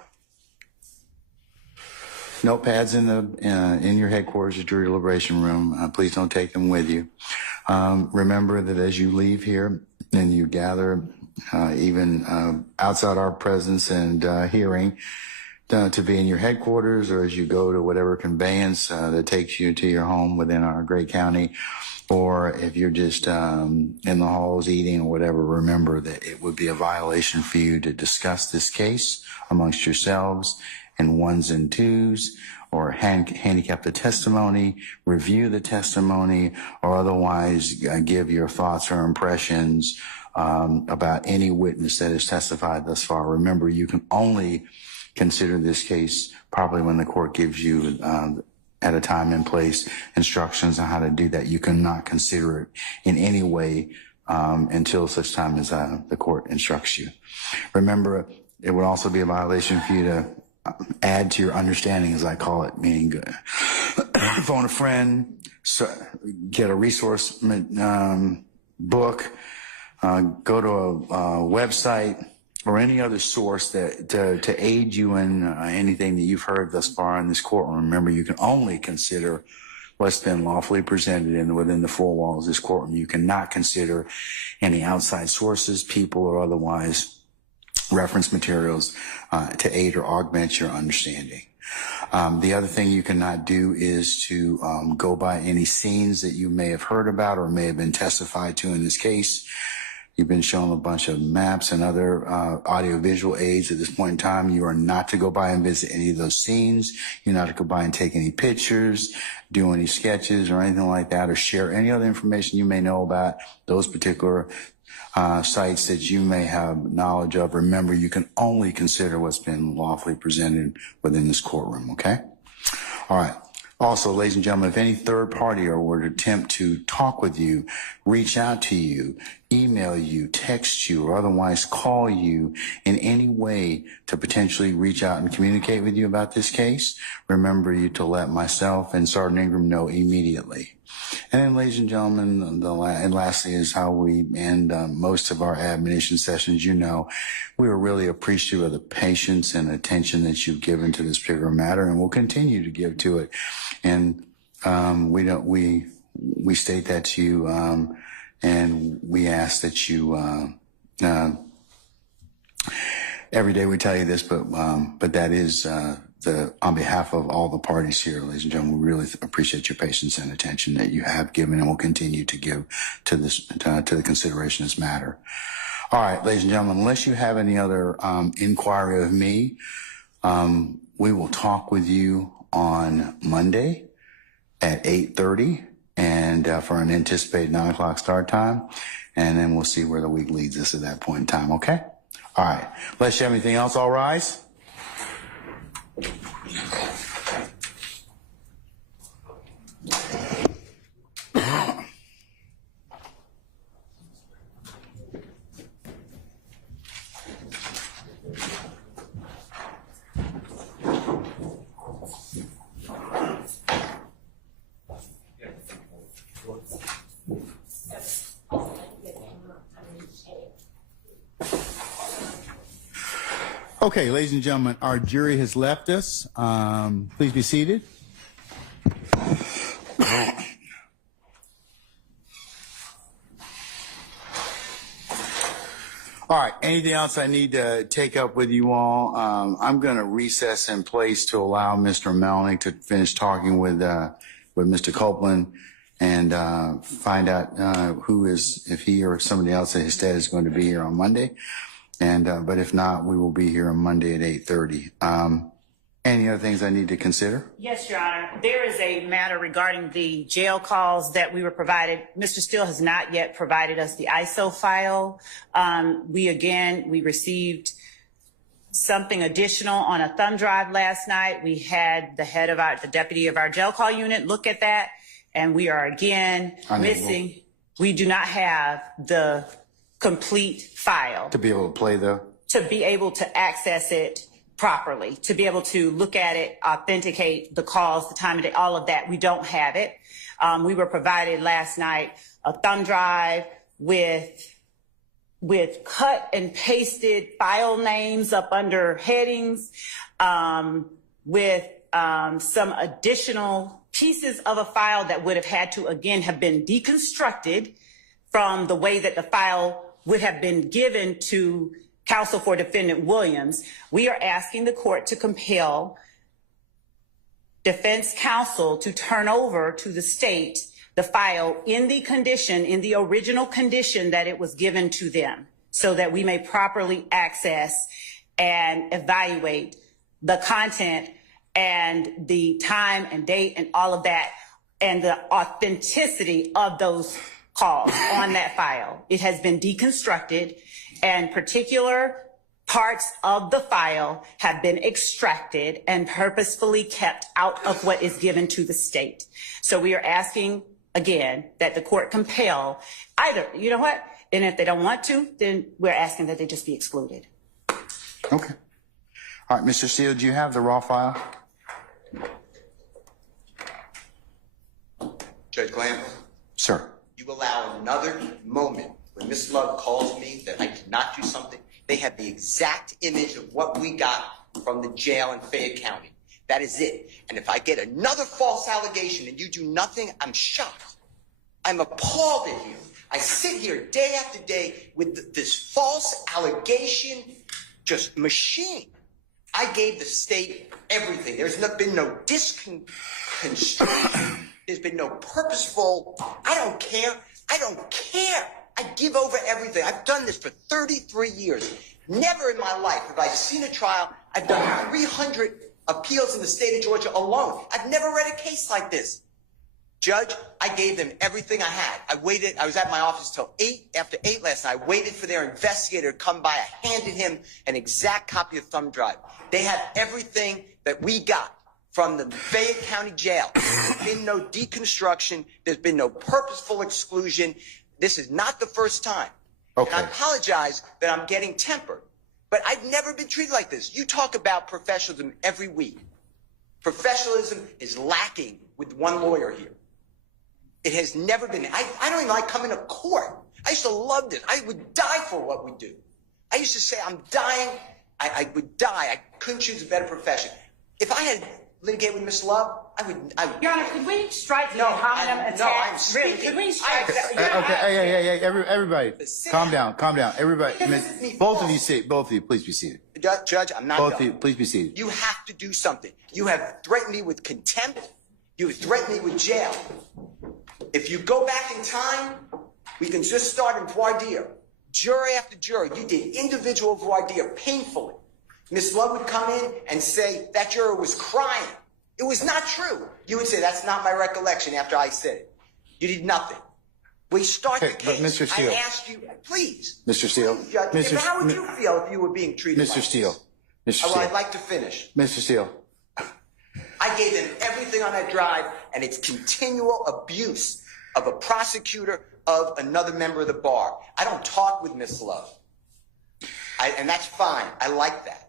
notepads in your headquarters, your jury deliberation room. Please don't take them with you. Remember that as you leave here and you gather, even outside our presence and hearing, to be in your headquarters, or as you go to whatever conveyance that takes you to your home within our great county, or if you're just in the halls eating or whatever, remember that it would be a violation for you to discuss this case amongst yourselves in ones and twos, or handicap the testimony, review the testimony, or otherwise give your thoughts or impressions about any witness that has testified thus far. Remember, you can only consider this case probably when the court gives you at a time and place instructions on how to do that. You cannot consider it in any way until such time as the court instructs you. Remember, it would also be a violation for you to add to your understanding, as I call it, meaning phone a friend, get a resource book, go to a website, or any other source that to aid you in anything that you've heard thus far in this courtroom. Remember, you can only consider what's been lawfully presented within the four walls of this courtroom. You cannot consider any outside sources, people, or otherwise reference materials to aid or augment your understanding. The other thing you cannot do is to go by any scenes that you may have heard about or may have been testified to in this case. You've been shown a bunch of maps and other audiovisual aids at this point in time. You are not to go by and visit any of those scenes. You're not to go by and take any pictures, do any sketches or anything like that, or share any other information you may know about those particular sites that you may have knowledge of. Remember, you can only consider what's been lawfully presented within this courtroom, okay? All right. Also, ladies and gentlemen, if any third party were to attempt to talk with you, reach out to you, email you, text you, or otherwise call you in any way to potentially reach out and communicate with you about this case, remember you to let myself and Sergeant Ingram know immediately. And then, ladies and gentlemen, and lastly is how we end most of our admonition sessions. You know, we are really appreciative of the patience and attention that you've given to this particular matter, and we'll continue to give to it. And we state that to you, and we ask that you every day we tell you this, but that is on behalf of all the parties here, ladies and gentlemen, we really appreciate your patience and attention that you have given and will continue to give to this to the consideration of this matter. All right, ladies and gentlemen, unless you have any other inquiry of me, we will talk with you on Monday at 8:30 and for an anticipated 9 o'clock start time, and then we'll see where the week leads us at that point in time. Okay. All right. Unless you have anything else, all rise. Okay, ladies and gentlemen, our jury has left us. Please be seated. All right. Anything else I need to take up with you all? I'm going to recess in place to allow Mr. Melnick to finish talking with Mr. Copeland and find out who is, if he or somebody else at his stead is going to be here on Monday. And but if not, we will be here on Monday at 8:30. Any other things I need to consider? Yes, Your Honor. There is a matter regarding the jail calls that we were provided. Mr. Steele has not yet provided us the ISO file. We received something additional on a thumb drive last night. We had the deputy of our jail call unit look at that, and we are again missing. We do not have the complete file. To be able to play, though? To be able to access it properly, to be able to look at it, authenticate the calls, the time of day, all of that. We don't have it. We were provided last night a thumb drive with cut and pasted file names up under headings, with some additional pieces of a file that would have had to, again, have been deconstructed from the way that the file would have been given to counsel for defendant Williams. We are asking the court to compel defense counsel to turn over to the state the file in the original condition that it was given to them, so that we may properly access and evaluate the content and the time and date and all of that, and the authenticity of those calls on that file. It has been deconstructed, and particular parts of the file have been extracted and purposefully kept out of what is given to the state. So we are asking, again, that the court compel either, you know what? And if they don't want to, then we're asking that they just be excluded. Okay. All right, Mr. Steele, do you have the raw file? Judge Glanville, Sir. you allow another moment when Miss Love calls me that I did not do something. They have the exact image of what we got from the jail in Fayette County. That is it. And if I get another false allegation and you do nothing, I'm shocked. I'm appalled at you. I sit here day after day with this false allegation, just machine. I gave the state everything. There's been no disconstruction. There's been no purposeful, I don't care. I don't care. I give over everything. I've done this for 33 years. Never in my life have I seen a trial. I've done 300 appeals in the state of Georgia alone. I've never read a case like this. Judge, I gave them everything I had. I waited. I was at my office till 8, after 8 last night. I waited for their investigator to come by. I handed him an exact copy of thumb drive. They have everything that we got from the Fayette County Jail. There's been no deconstruction. There's been no purposeful exclusion. This is not the first time. Okay. And I apologize that I'm getting tempered, but I've never been treated like this. You talk about professionalism every week. Professionalism is lacking with one lawyer here. It has never been. I don't even like coming to court. I used to love this. I would die for what we do. I used to say, I'm dying. I would die. I couldn't choose a better profession. If I had litigated with Miss Love, I would. Your Honor, could we strike the hominem attack? No, I'm speaking. Really, could we strike that? Okay, hey, everybody, calm down. Everybody, both of you, please be seated. Judge, I'm not Both of done. you, please be seated. You have to do something. You have threatened me with contempt. You have threatened me with jail. If you go back in time, we can just start in voir dire. Jury after jury, you did individual voir dire painfully. Miss Love would come in and say that juror was crying. It was not true. You would say, that's not my recollection after I said it. You did nothing. We start the case. But Mr. Steele. I asked you, please. Mr. Steele. Please, Judge. How would you feel if you were being treated Mr. like Steele. this? Mr. Well, Steele. I'd like to finish. Mr. Steele. I gave them everything on that drive, and it's continual abuse of a prosecutor, of another member of the bar. I don't talk with Miss Love. And that's fine. I like that.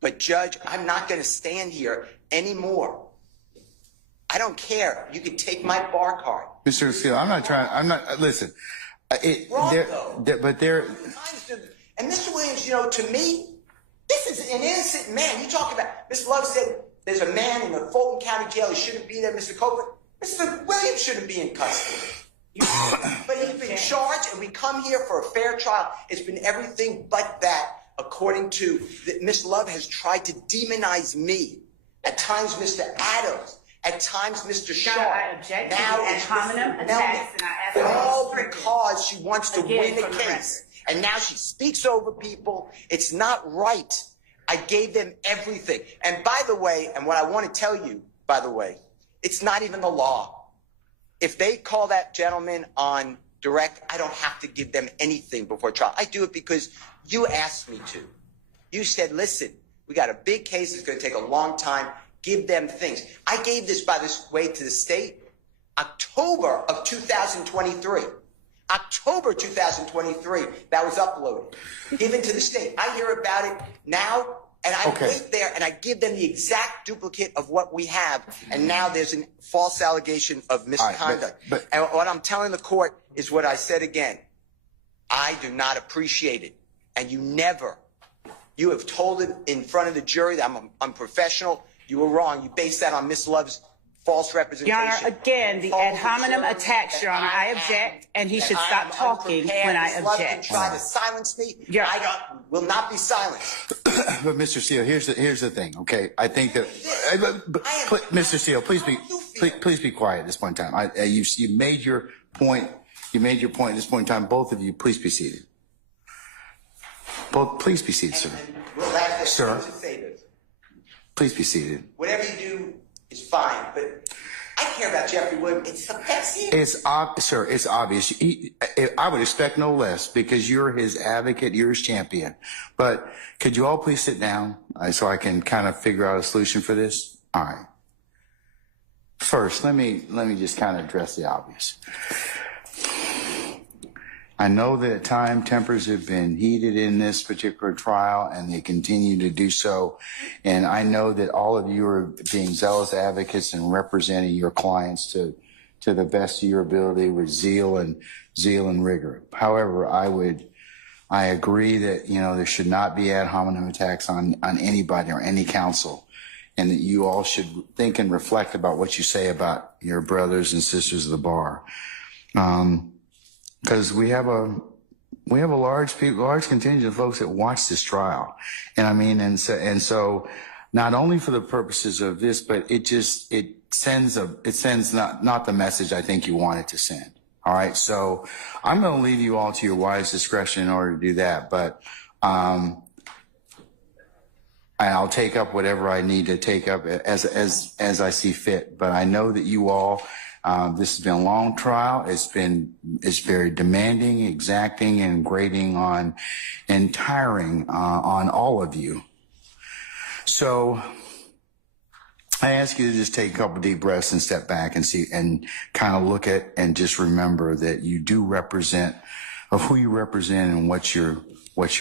But Judge, I'm not going to stand here anymore. I don't care. You can take my bar card. Mr. Steele, listen. Wrong, though. But they're. And Mr. Williams, to me, this is an innocent man. You talk about, Miss Love said there's a man in the Fulton County Jail. He shouldn't be there, Mr. Copeland. Mr. Williams shouldn't be in custody. But he's been charge and we come here for a fair trial. It's been everything but that, according to Ms. Love has tried to demonize me. At times, Mr. Adams. At times, Mr. Shaw. I object to now the ad it's hominem Mr. attacks, and I ask for all it because she wants to Again, win the from the case. And now she speaks over people. It's not right. I gave them everything. And by the way, and what I want to tell you, by the way, it's not even the law. If they call that gentleman on direct, I don't have to give them anything before trial. I do it because you asked me to. You said, listen, we got a big case. It's going to take a long time. Give them things. I gave this, by the way, to the state October of 2023. October 2023, that was uploaded, given to the state. I hear about it now, and I wait there, and I give them the exact duplicate of what we have. And now there's a false allegation of misconduct. And what I'm telling the court is what I said again. I do not appreciate it. And you have told it in front of the jury that I'm unprofessional. You were wrong. You based that on Ms. Love's false representation. Your Honor, again, the ad hominem attacks, Your Honor. I object, and he should stop talking when I Ms. Love can object. try to silence me. Will not be silenced. But Mr. Steele, here's the thing, okay? I think that, Mr. Steele, please be quiet at this point in time. You made your point. You made your point at this point in time. Both of you, please be seated. Please be seated, sir. Sir, please be seated. Whatever you do is fine, but I care about Jeffrey Williams. It's obvious. I would expect no less because you're his advocate, you're his champion. But could you all please sit down so I can kind of figure out a solution for this? All right. First, let me just kind of address the obvious. I know that at times tempers have been heated in this particular trial, and they continue to do so. And I know that all of you are being zealous advocates and representing your clients to the best of your ability with zeal and rigor. However, I agree that, there should not be ad hominem attacks on anybody or any counsel, and that you all should think and reflect about what you say about your brothers and sisters of the bar. Because we have a large contingent of folks that watch this trial, and so not only for the purposes of this, but it sends not the message I think you want it to send. All right, so I'm going to leave you all to your wise discretion in order to do that, but I'll take up whatever I need to take up as I see fit. But I know that you all. This has been a long trial. It's very demanding, exacting, and grating on and tiring on all of you. So I ask you to just take a couple deep breaths and step back and see and kind of look at and just remember that you do represent of who you represent and what you're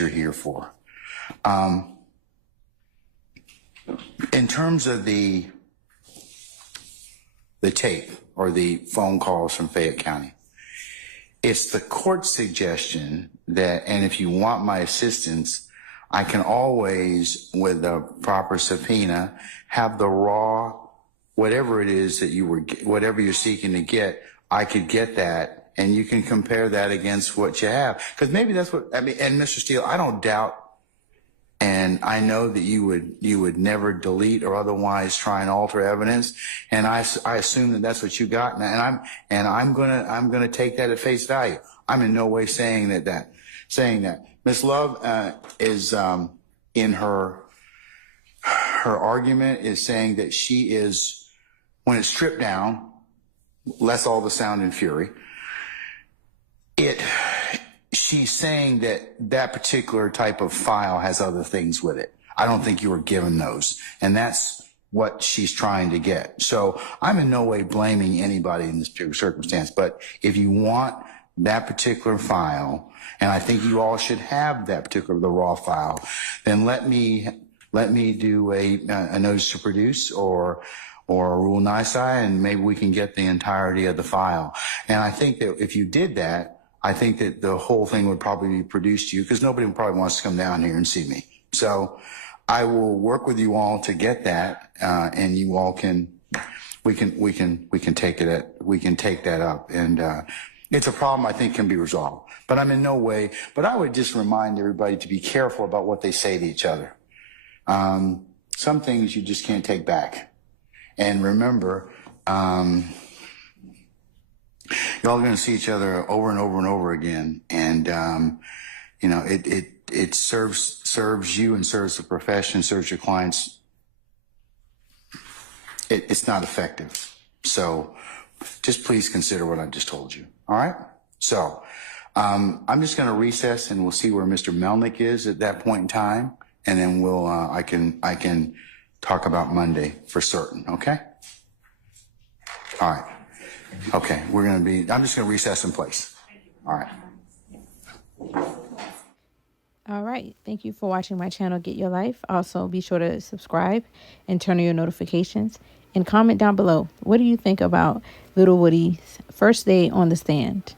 here for. In terms of the tape or the phone calls from Fayette County, it's the court's suggestion that, and if you want my assistance, I can always, with a proper subpoena, have the raw, whatever it is that whatever you're seeking to get, I could get that, and you can compare that against what you have. Because maybe that's what, and Mr. Steele, I don't doubt, and I know that you would never delete or otherwise try and alter evidence, and I assume that that's what you got, and I'm gonna take that at face value. I'm in no way saying that. Ms. Love is in her argument is saying that she is, when it's stripped down, less all the sound and fury, she's saying that particular type of file has other things with it. I don't think you were given those. And that's what she's trying to get. So I'm in no way blaming anybody in this particular circumstance. But if you want that particular file, and I think you all should have the raw file, then let me do a notice to produce or a rule nisi, and maybe we can get the entirety of the file. And I think that if you did that, I think that the whole thing would probably be produced to you, because nobody probably wants to come down here and see me. So I will work with you all to get that, and you all we can take that up. And It's a problem I think can be resolved, but I'm in no way, but I would just remind everybody to be careful about what they say to each other. Some things you just can't take back. And remember, you're all going to see each other over and over and over again. And, you know, it serves you and serves the profession, serves your clients. It's not effective. So just please consider what I just told you. All right. So, I'm just going to recess and we'll see where Mr. Melnick is at that point in time. And then I can talk about Monday for certain. Okay. All right. Okay. I'm just going to recess in place. All right. All right. Thank you for watching my channel, Get Your Life. Also, be sure to subscribe and turn on your notifications and comment down below. What do you think about Little Woody's first day on the stand?